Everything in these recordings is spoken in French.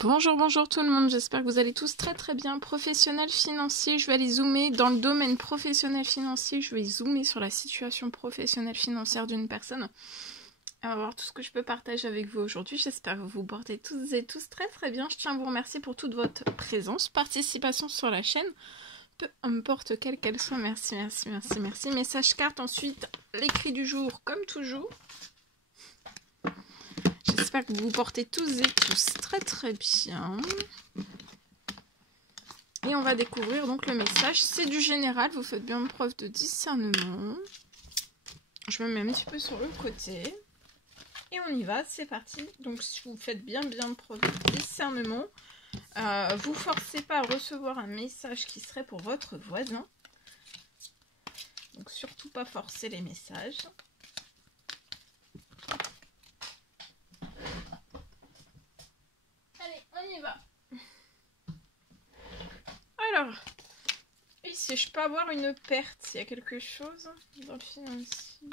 Bonjour, bonjour tout le monde, j'espère que vous allez tous très bien. Professionnel financier, je vais aller zoomer dans le domaine professionnel financier, je vais zoomer sur la situation professionnelle financière d'une personne. On va voir tout ce que je peux partager avec vous aujourd'hui. J'espère que vous vous portez toutes et tous très bien. Je tiens à vous remercier pour toute votre présence, participation sur la chaîne, peu importe quelle qu'elle soit. Merci. Message carte, ensuite l'écrit du jour comme toujours. J'espère que vous vous portez tous et tous très bien. Et on va découvrir donc le message. C'est du général, vous faites bien preuve de discernement. Je me mets un petit peu sur le côté. Et on y va, c'est parti. Donc si vous faites bien preuve de discernement, vous forcez pas à recevoir un message qui serait pour votre voisin. Donc surtout pas forcer les messages. Allez, on y va. Alors, ici, je peux avoir une perte s'il y a quelque chose dans le financier.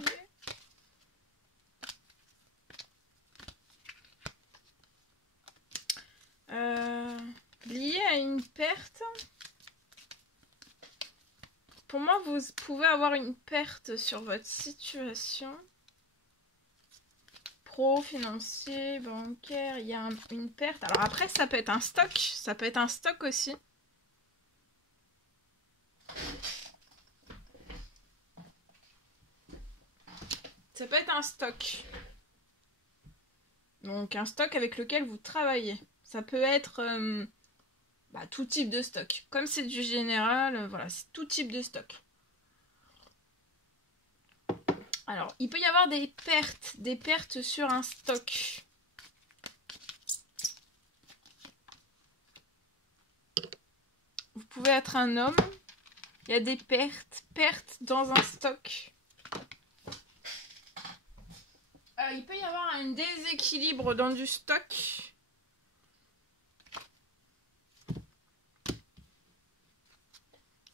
Lié à une perte. Pour moi, vous pouvez avoir une perte sur votre situation. Pro, financier, bancaire, il y a une perte. Alors après, ça peut être un stock. Ça peut être un stock aussi. Ça peut être un stock. Donc un stock avec lequel vous travaillez. Ça peut être tout type de stock. Comme c'est du général, voilà, c'est tout type de stock. Alors, il peut y avoir des pertes sur un stock. Vous pouvez être un homme. Il y a des pertes dans un stock. Il peut y avoir un déséquilibre dans du stock.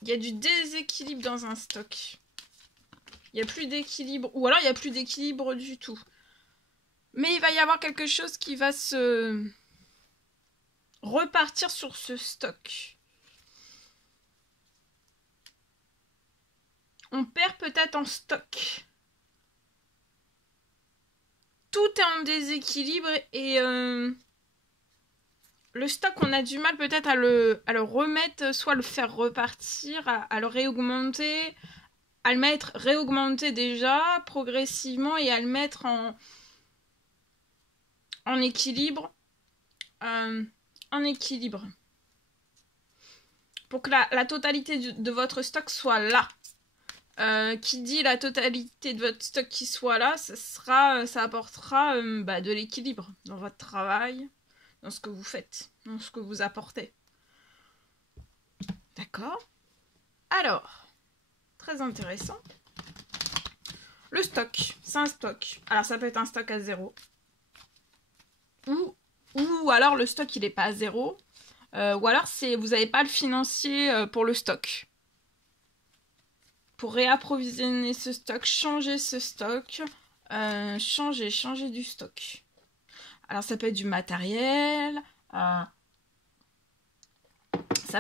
Il y a du déséquilibre dans un stock. Il n'y a plus d'équilibre. Ou alors il n'y a plus d'équilibre du tout. Mais il va y avoir quelque chose qui va se repartir sur ce stock. On perd peut-être en stock. Tout est en déséquilibre et le stock, on a du mal peut-être à le remettre, soit le faire repartir, à le réaugmenter, à le mettre réaugmenté déjà progressivement et à le mettre en équilibre. En équilibre. Pour que la totalité de votre stock soit là. Qui dit la totalité de votre stock qui soit là, ça apportera de l'équilibre dans votre travail, dans ce que vous faites, dans ce que vous apportez. D'accord? Alors, très intéressant. Le stock, c'est un stock. Alors ça peut être un stock à 0. Ou alors le stock il n'est pas à 0. Ou alors vous n'avez pas le financier pour le stock. Pour réapprovisionner ce stock, changer ce stock, changer du stock. Alors ça peut être du matériel, ça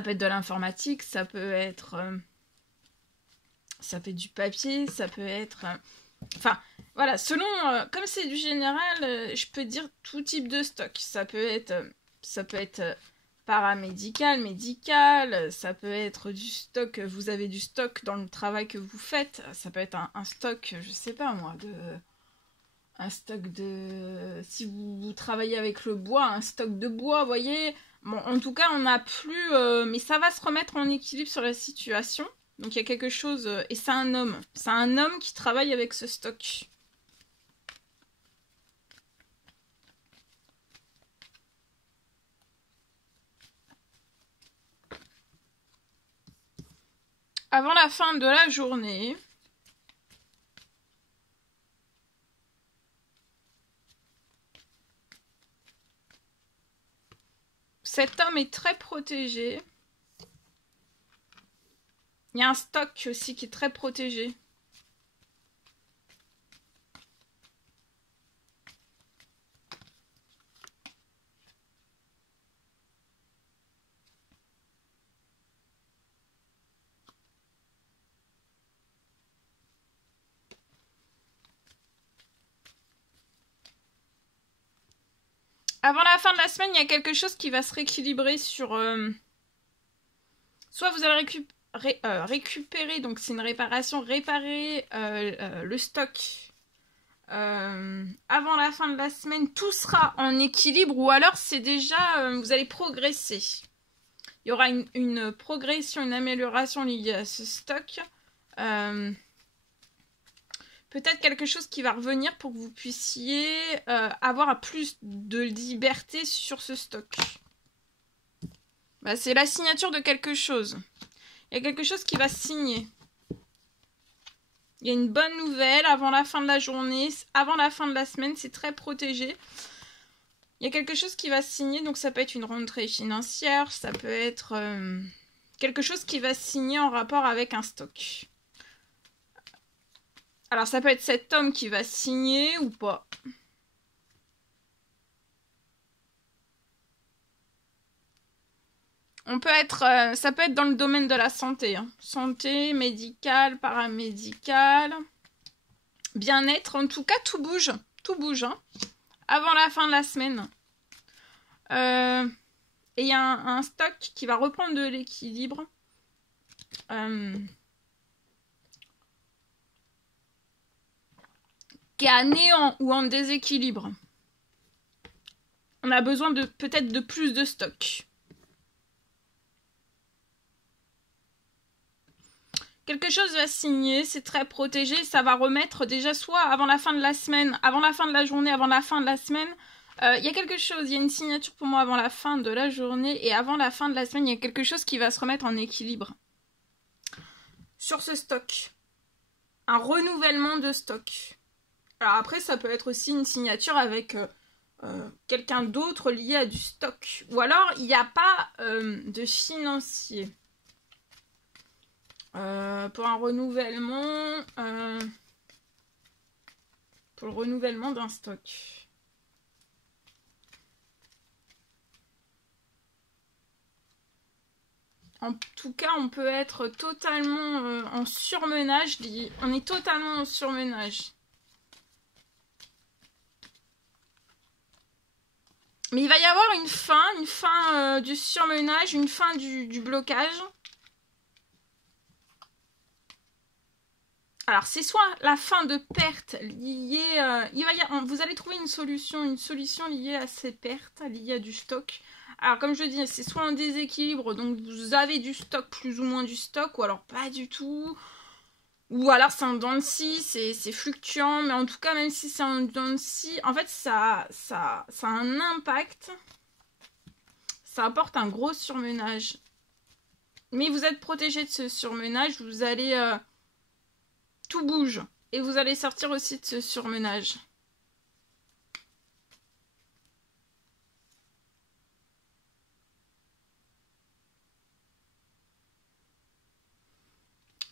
peut être de l'informatique, ça peut être du papier, ça peut être... Enfin, voilà, selon... comme c'est du général, je peux dire tout type de stock. Ça peut être paramédical, médical, ça peut être du stock, vous avez du stock dans le travail que vous faites, ça peut être un stock, je sais pas moi, un stock de... Si vous travaillez avec le bois, un stock de bois, vous voyez. Bon, en tout cas, on n'a plus... mais ça va se remettre en équilibre sur la situation. Donc, il y a quelque chose... et c'est un homme. C'est un homme qui travaille avec ce stock. Avant la fin de la journée... Cet homme est très protégé. Il y a un stock aussi qui est très protégé. Avant la fin de la semaine, il y a quelque chose qui va se rééquilibrer sur... Soit vous allez récupérer, donc c'est une réparation, réparer le stock avant la fin de la semaine, tout sera en équilibre, ou alors c'est déjà, vous allez progresser. Il y aura une progression, une amélioration liée à ce stock. Peut-être quelque chose qui va revenir pour que vous puissiez avoir plus de liberté sur ce stock. Bah, c'est la signature de quelque chose. Il y a quelque chose qui va signer. Il y a une bonne nouvelle avant la fin de la journée, avant la fin de la semaine, c'est très protégé. Il y a quelque chose qui va signer, donc ça peut être une rentrée financière, ça peut être quelque chose qui va signer en rapport avec un stock. Alors ça peut être cet homme qui va signer ou pas. On peut être, ça peut être dans le domaine de la santé. Hein. Santé, médicale, paramédicale, bien-être. En tout cas, tout bouge. Tout bouge. Hein. Avant la fin de la semaine. Et il y a un stock qui va reprendre de l'équilibre. Qui est à néant ou en déséquilibre. On a besoin de peut-être de plus de stock. Quelque chose va signer, c'est très protégé, ça va remettre déjà soit avant la fin de la semaine, avant la fin de la journée, avant la fin de la semaine. Il y a quelque chose, il y a une signature pour moi avant la fin de la journée et avant la fin de la semaine, il y a quelque chose qui va se remettre en équilibre. Sur ce stock. Un renouvellement de stock. Alors après, ça peut être aussi une signature avec quelqu'un d'autre lié à du stock. Ou alors, il n'y a pas de financier. Pour un renouvellement, pour le renouvellement d'un stock. En tout cas, on peut être totalement en surmenage. On est totalement en surmenage. Mais il va y avoir une fin du surmenage, une fin du blocage. Alors, c'est soit la fin de pertes liées... vous allez trouver une solution liée à ces pertes, liée à du stock. Alors, comme je dis, c'est soit un déséquilibre, donc vous avez du stock, plus ou moins du stock, ou alors pas du tout. Ou alors c'est un dents de scie, c'est fluctuant, mais en tout cas, même si c'est un dents de scie, en fait, ça a un impact. Ça apporte un gros surmenage. Mais vous êtes protégé de ce surmenage, vous allez... tout bouge. Et vous allez sortir aussi de ce surmenage.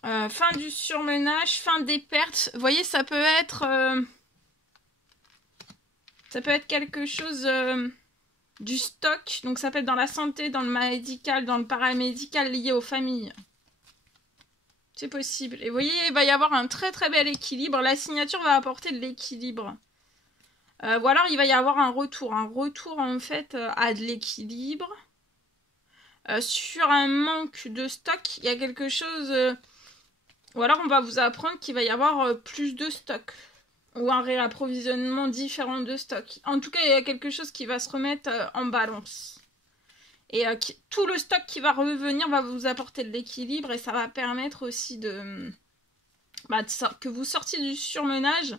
Fin du surmenage, fin des pertes. Vous voyez, ça peut être quelque chose du stock. Donc ça peut être dans la santé, dans le médical, dans le paramédical lié aux familles. C'est possible. Et vous voyez, il va y avoir un très très bel équilibre. La signature va apporter de l'équilibre. Ou alors il va y avoir un retour. Un retour en fait à de l'équilibre. Sur un manque de stock, il y a quelque chose... ou alors on va vous apprendre qu'il va y avoir plus de stock. Ou un réapprovisionnement différent de stock. En tout cas, il y a quelque chose qui va se remettre en balance. Et tout le stock qui va revenir va vous apporter de l'équilibre. Et ça va permettre aussi que vous sortiez du surmenage.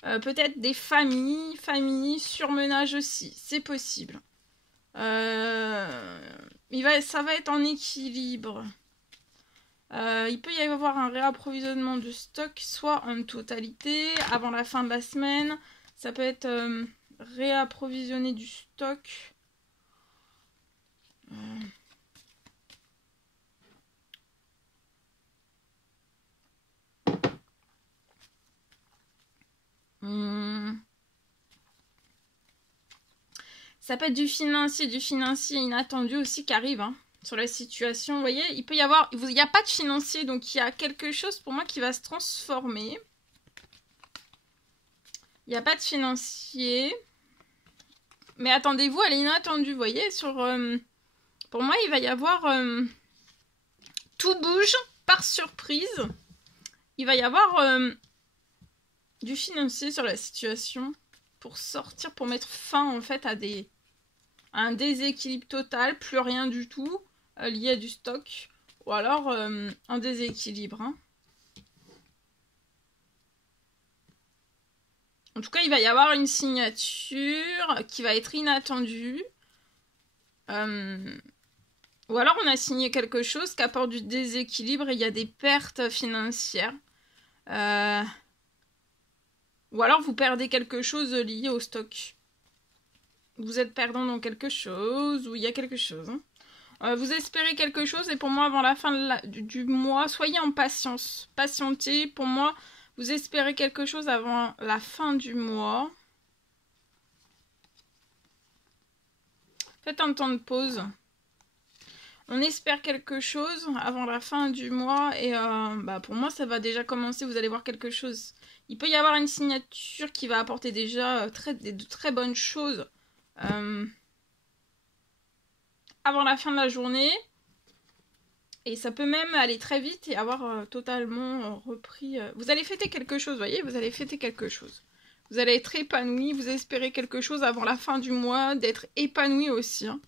Peut-être des familles, surmenage aussi. C'est possible. Ça va être en équilibre. Il peut y avoir un réapprovisionnement de stock, soit en totalité, avant la fin de la semaine. Ça peut être réapprovisionner du stock. Ça peut être du financier inattendu aussi qui arrive sur la situation. Vous voyez, il peut y avoir... Il n'y a pas de financier, donc il y a quelque chose pour moi qui va se transformer. Il n'y a pas de financier. Mais attendez-vous, elle est inattendue, vous voyez, pour moi, il va y avoir... tout bouge par surprise. Il va y avoir du financier sur la situation pour sortir, pour mettre fin, en fait, à un déséquilibre total, plus rien du tout, lié à du stock, ou alors un déséquilibre, hein. En tout cas, il va y avoir une signature qui va être inattendue. Ou alors on a signé quelque chose qui apporte du déséquilibre et il y a des pertes financières. Ou alors vous perdez quelque chose lié au stock. Vous êtes perdant dans quelque chose ou il y a quelque chose, hein. Vous espérez quelque chose et pour moi avant la fin du mois, soyez en patience. Patientez, pour moi, vous espérez quelque chose avant la fin du mois. Faites un temps de pause. On espère quelque chose avant la fin du mois et pour moi ça va déjà commencer, vous allez voir quelque chose. Il peut y avoir une signature qui va apporter déjà de très bonnes choses avant la fin de la journée. Et ça peut même aller très vite et avoir totalement repris... Vous allez fêter quelque chose, vous voyez, vous allez fêter quelque chose. Vous allez être épanoui, vous espérez quelque chose avant la fin du mois, d'être épanoui aussi, hein.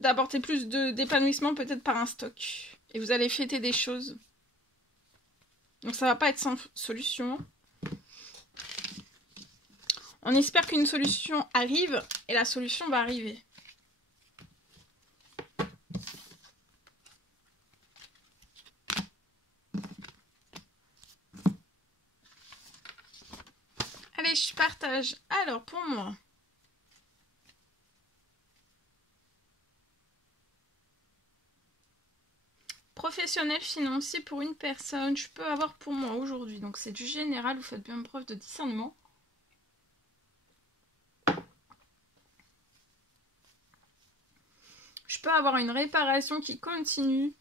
D'apporter plus d'épanouissement peut-être par un stock. Et vous allez fêter des choses. Donc ça va pas être sans solution. On espère qu'une solution arrive et la solution va arriver. Allez, je partage. Alors pour moi... Professionnel financier pour une personne, je peux avoir pour moi aujourd'hui. Donc c'est du général, vous faites bien preuve de discernement. Je peux avoir une réparation qui continue.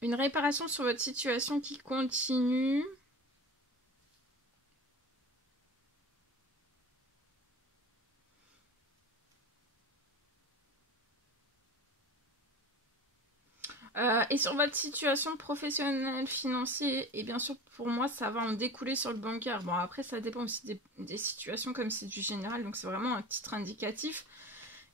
Une réparation sur votre situation qui continue. Et sur votre situation professionnelle, financière, et bien sûr pour moi ça va en découler sur le bancaire. Bon après ça dépend aussi des situations comme c'est du général, donc c'est vraiment un titre indicatif.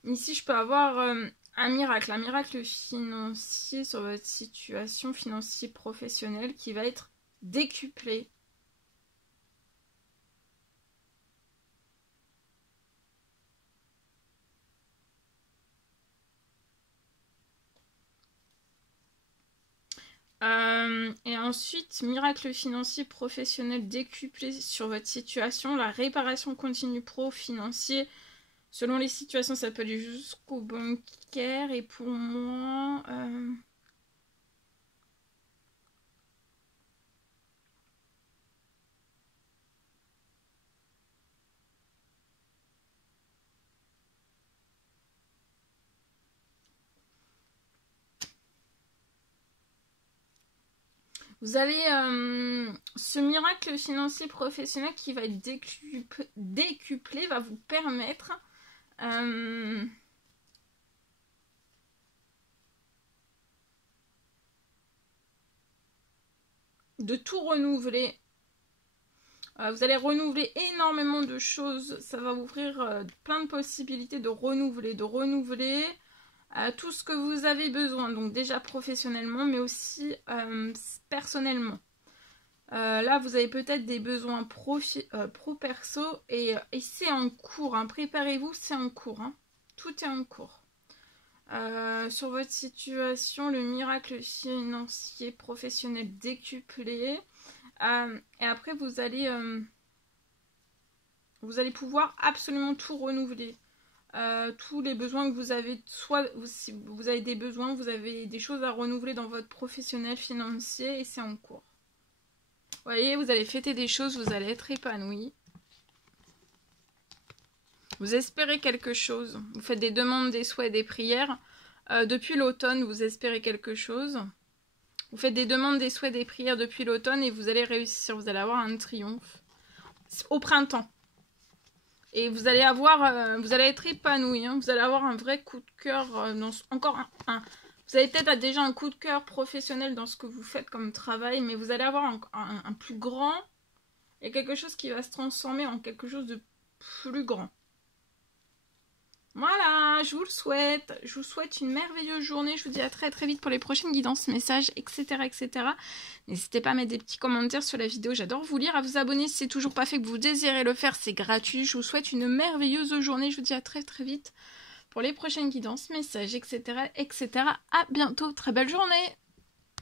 Ici je peux avoir un miracle financier sur votre situation financière professionnelle qui va être décuplé. Et ensuite, miracle financier professionnel décuplé sur votre situation, la réparation continue pro-financier. Selon les situations, ça peut aller jusqu'au bancaire. Et pour moi... Vous avez ce miracle financier professionnel qui va être décuplé, va vous permettre de tout renouveler. Vous allez renouveler énormément de choses. Ça va vous ouvrir plein de possibilités de renouveler tout ce que vous avez besoin. Donc déjà professionnellement, mais aussi personnellement. Là, vous avez peut-être des besoins pro-perso et c'est en cours. Hein. Préparez-vous, c'est en cours. Hein. Tout est en cours. Sur votre situation, le miracle financier professionnel décuplé. Et après, vous allez pouvoir absolument tout renouveler. Tous les besoins que vous avez, soit si vous avez des besoins, vous avez des choses à renouveler dans votre professionnel financier et c'est en cours. Vous voyez, vous allez fêter des choses, vous allez être épanoui. Vous espérez quelque chose, vous faites des demandes, des souhaits, des prières. Depuis l'automne, vous espérez quelque chose. Vous faites des demandes, des souhaits, des prières depuis l'automne et vous allez réussir. Vous allez avoir un triomphe au printemps. Et vous allez avoir, vous allez être épanoui. Hein. Vous allez avoir un vrai coup de cœur. Encore vous avez peut-être déjà un coup de cœur professionnel dans ce que vous faites comme travail, mais vous allez avoir un plus grand et quelque chose qui va se transformer en quelque chose de plus grand. Voilà, je vous le souhaite. Je vous souhaite une merveilleuse journée. Je vous dis à très très vite pour les prochaines guidances, messages, etc. etc. N'hésitez pas à mettre des petits commentaires sur la vidéo. J'adore vous lire. À vous abonner si c'est toujours pas fait, que vous désirez le faire. C'est gratuit. Je vous souhaite une merveilleuse journée. Je vous dis à très très vite pour les prochaines guidances, messages, etc. etc. À bientôt. Très belle journée.